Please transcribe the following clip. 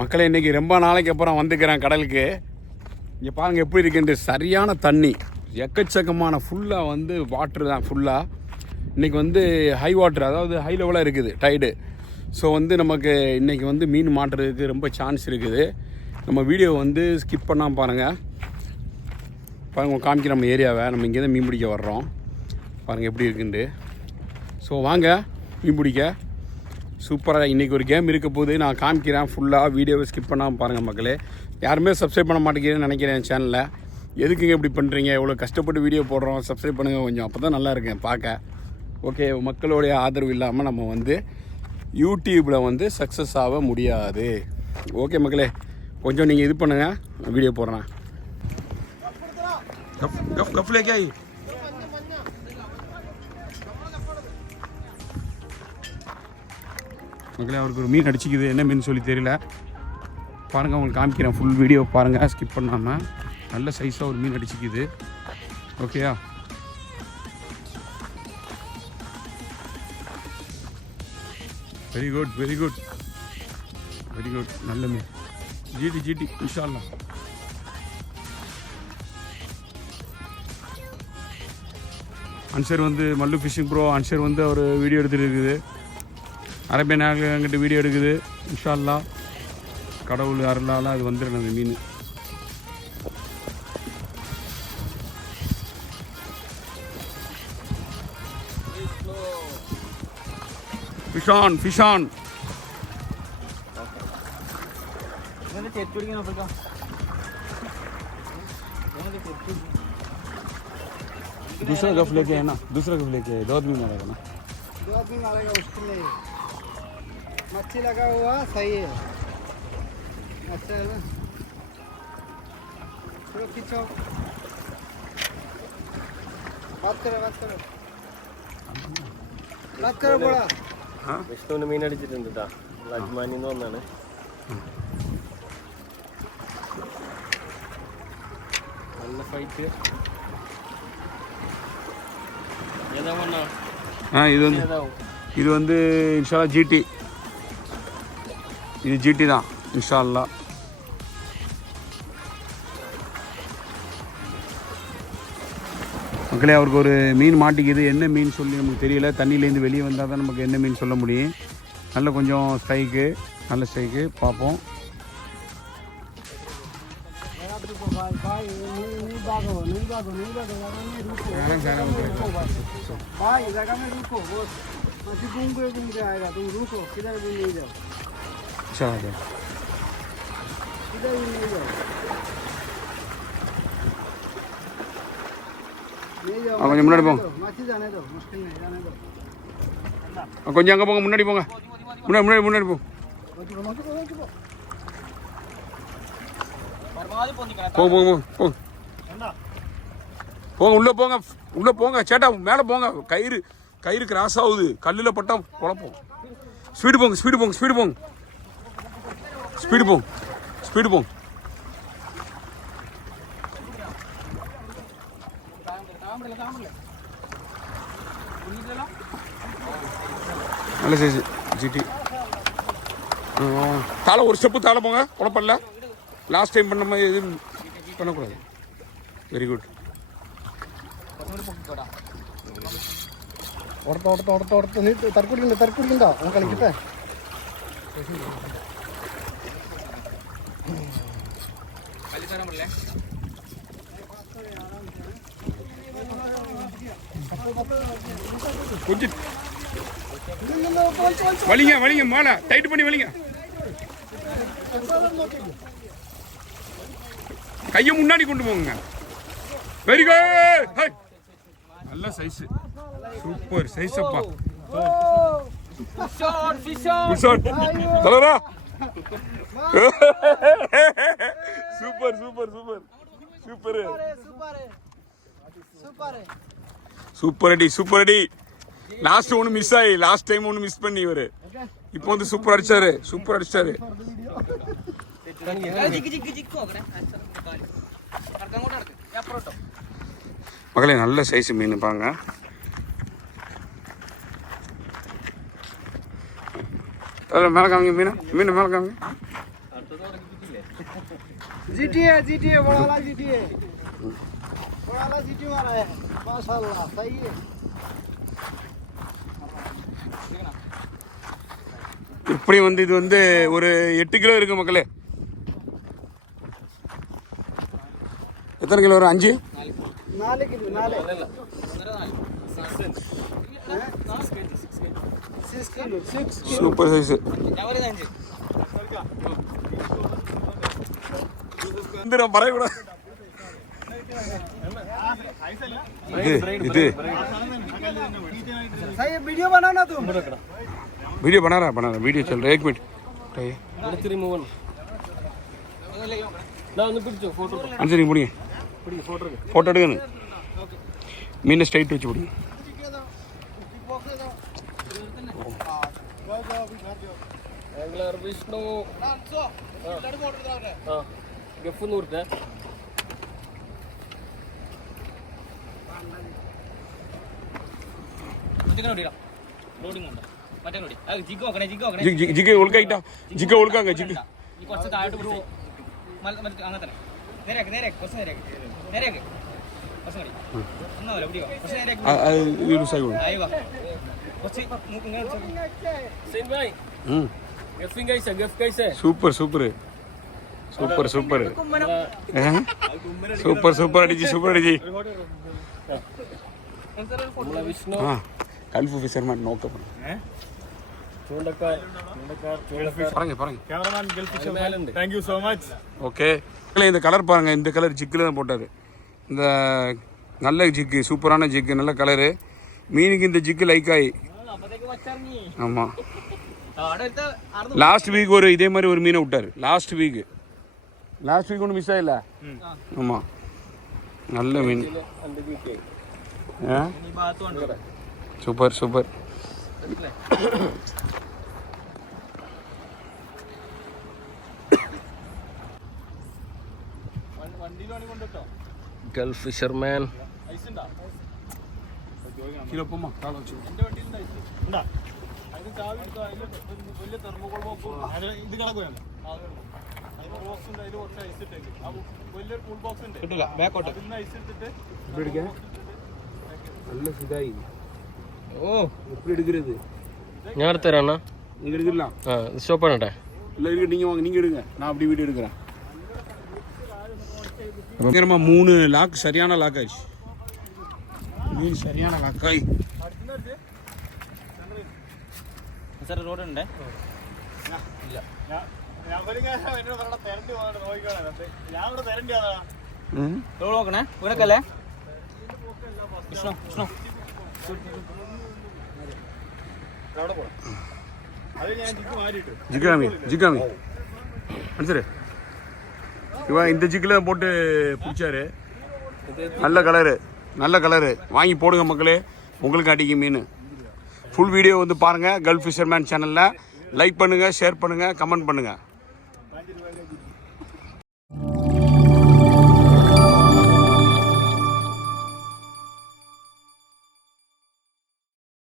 மக்களே இன்றைக்கி ரொம்ப நாளைக்கு அப்புறம் வந்துக்கிறேன் கடலுக்கு. இங்கே பாருங்கள் எப்படி இருக்குன்ட்டு. சரியான தண்ணி, எக்கச்சக்கமான ஃபுல்லாக வந்து வாட்ரு தான் ஃபுல்லாக. இன்றைக்கி வந்து ஹை வாட்ரு, அதாவது ஹை லெவலாக இருக்குது டைடு. ஸோ வந்து நமக்கு இன்றைக்கி வந்து மீன் மாட்டுறதுக்கு ரொம்ப சான்ஸ் இருக்குது. நம்ம வீடியோ வந்து ஸ்கிப் பண்ணாமல் பாருங்கள். பாருங்கள் காமிக்கிற நம்ம ஏரியாவை. நம்ம இங்கே தான் மீன் பிடிக்க வர்றோம். பாருங்கள் எப்படி இருக்குன்ட்டு. ஸோ வாங்க மீன் பிடிக்க. சூப்பராக இன்றைக்கி ஒரு கேம் இருக்க போது நான் காமிக்கிறேன். ஃபுல்லாக வீடியோவை ஸ்கிப் பண்ணாமல் பாருங்கள் மக்களே. யாருமே சப்ஸ்கிரைப் பண்ண மாட்டேங்கிறேன்னு நினைக்கிறேன் என் சேனலில். எதுக்குங்க இப்படி பண்ணுறீங்க? எவ்வளோ கஷ்டப்பட்டு வீடியோ போடுறோம். சப்ஸ்கிரைப் பண்ணுங்கள் கொஞ்சம், அப்போ தான் நல்லா இருக்கேன் பார்க்க. ஓகே, மக்களுடைய ஆதரவு இல்லாமல் நம்ம வந்து யூடியூப்பில் வந்து சக்ஸஸ் ஆக முடியாது. ஓகே மக்களே, கொஞ்சம் நீங்கள் இது பண்ணுங்கள், வீடியோ போடுறேன். மக்களே அவருக்கு ஒரு மீன் அடிச்சிக்குது. என்ன மீன் சொல்லி தெரியல. பாருங்கள் உங்களுக்கு காமிக்கிறேன். ஃபுல் வீடியோ பாருங்கள் ஸ்கிப் பண்ணாமல். நல்ல சைஸாக ஒரு மீன் அடிச்சிக்குது. ஓகேயா? Very good very good very good. நல்ல மீன். ஜிடி இன்ஷா அல்லாஹ். அன்சர் வந்து மல்லு ஃபிஷிங் ப்ரோ அன்சர் வந்து அவர் வீடியோ எடுத்துகிட்டு இருக்குது. அரேபியன் அங்கிட்ட வீடியோ எடுக்குது. இன்ஷா அல்லாஹ் கடவுள் அருளால் அது வந்துடும் அந்த மீன். ஃபிஷான் ஃபிஷான் दूसरा गफ लेके है ना, दूसरा गफ लेके है. 2 आदमी मारेगा ना, 2 आदमी मारेगा उसको नहीं. मच्छी लगा हुआ सही है, अच्छा है ना. चलो खींचो, बात करो बड़ा. हाँ विष्णुविന് മീൻ അടിച്ചിട്ടുണ്ട് ട്ടാ. അജ്മാനിൽ നിന്ന് വന്നാണ്. നല്ല ഫൈറ്റ്. இது வந்து இன்ஷா அல்லாஹ் ஜிடி. இது ஜிடி தான் இன்ஷா அல்லாஹ். மக்களே அவருக்கு ஒரு மீன் மாட்டிக்குது. என்ன மீன் சொல்லி நமக்கு தெரியல. தண்ணியிலேருந்து வெளியே வந்தால் தான் நமக்கு என்ன மீன் சொல்ல முடியும். நல்ல கொஞ்சம் ஸ்ட்ரைக்கு, நல்ல ஸ்ட்ரைக்கு பார்ப்போம். भाई जगह में रुको, वो मछली घूम के आएगा. तुम रुको, किधर भी नहीं जाओ. चलो किधर भी नहीं जाओ. கொஞ்சம் முன்னாடி போங்க. मछली जाने दो, मुश्किल नहीं, जाने दो. கொஞ்சம் அங்கே போங்க, முன்னாடி போங்க. முன்னாடி போங்க. போங்க உள்ள போங்க சேட்டா, மேலே போங்க. கயிறு கிராஸ் ஆகுது. கல்லில் பட்டா குழப்பம். ஸ்பீடு போங்க. நல்ல சைஸ் ஜிடி. தாழ ஒரு ஸ்டெப்பு தாழ போங்க, குழப்பம் இல்லை. லாஸ்ட் டைம் பண்ண மாதிரி எதுவும் பண்ணக்கூடாது. Very good. ಹೊಡ್ತ ನೀರು ತರ್ಕುಡಿಂದ ಅವ್ನು ಕಲಿಕತ್ತೆ. கொஞ்சம் வலிங்க மேலே டைட் பண்ணி வலிங்க. கையை முன்னாடி கொண்டு போங்க. Very good. நல்ல சைஸ், சூப்பர் சைஸ் அப்பா. தலைவரா சூப்பர் அடி. லாஸ்ட் ஒன்று மிஸ் ஆகி, லாஸ்ட் டைம் ஒன்று மிஸ் பண்ணி இவரு இப்போ வந்து சூப்பர் அடிச்சாரு. மகளே நல்ல சைஸ் மீன் பாருங்க. மேலே காமிங்க மீன் மேலே காமிங்க. GTA बड़ा वाला GTA वाला है माशाल्लाह सही है இப்படி வந்து இது வந்து ஒரு 8 கிலோ இருக்கு மக்களே. எத்தனை கிலோ வரும்? 5 4 किलो 6 சூப்பர் சைஸ். இந்திரம் பறக்கூட இது सही है वीडियो बनाना तुम वीडियो बना रहा वीडियो चल रहा है. 1 मिनट அனுசரிங்க பிடிங்க. ஃபோட்டோ எடுக்கணும். மீனை ஸ்ட்ரைட் வச்சு பிடிங்க. വിഷ്ണു ഗഫ് 100 ജിഗ ഉൾക്കായിട്ടാ. ജിഗ ഉൾക്കാങ്ക ജിഗ super super super super super super അടിച്ച് സൂപ്പർ അടിച്ച്. വിഷ്ണു ഗൾഫ് ഫിഷർമാൻ നോക്കാം. Thank you so much. Okay இந்த கலர் பாருங்க. இந்த கலர் ஜிக்கில் தான் போட்டார். இந்த நல்ல ஜிக்கு, சூப்பரான ஜிக்கு, நல்ல கலரு. மீனுக்கு இந்த ஜிக்கு லைக் ஆகி. ஆமாம், லாஸ்ட் வீக் ஒரு இதே மாதிரி ஒரு மீனை விட்டார். லாஸ்ட் வீக் ஒன்றும் மிஸ் ஆகல. ஆமாம், நல்ல மீன். Super super. ഗൾഫ് ഫിഷർമാൻ ഞാൻ എടുത്തരാண்ணா. நீங்கள் எடுக்கலாம். സ്റ്റോപ്പ് பண்ணட்டே. இல்லை இருக்கு, நீங்கள் வாங்க, நீங்கள் எடுங்க, நான் அப்படி வீடியோ எடுக்கிறேன். பயங்கரமாக 3 லாக் சரியான லாக் ஆச்சு. மீன் சரியான லாக் ஆகி. സാർ റോഡ് ഉണ്ട് റോഡ് നോക്കണേ ഇവിടക്കല്ലേ വിഷ്ണു വിഷ്ണു ஜிகாமி அனுசரு இவன் இந்த ஜிக்கில் போட்டு பிடிச்சாரு. நல்ல கலரு வாங்கி போடுங்க மக்களே, உங்களுக்கு அடிக்கும் மீன். ஃபுல் வீடியோ வந்து பாருங்கள். கல்ஃப் ஃபிஷர்மேன் சேனலில் லைக் பண்ணுங்கள், ஷேர் பண்ணுங்கள், கமெண்ட் பண்ணுங்கள்.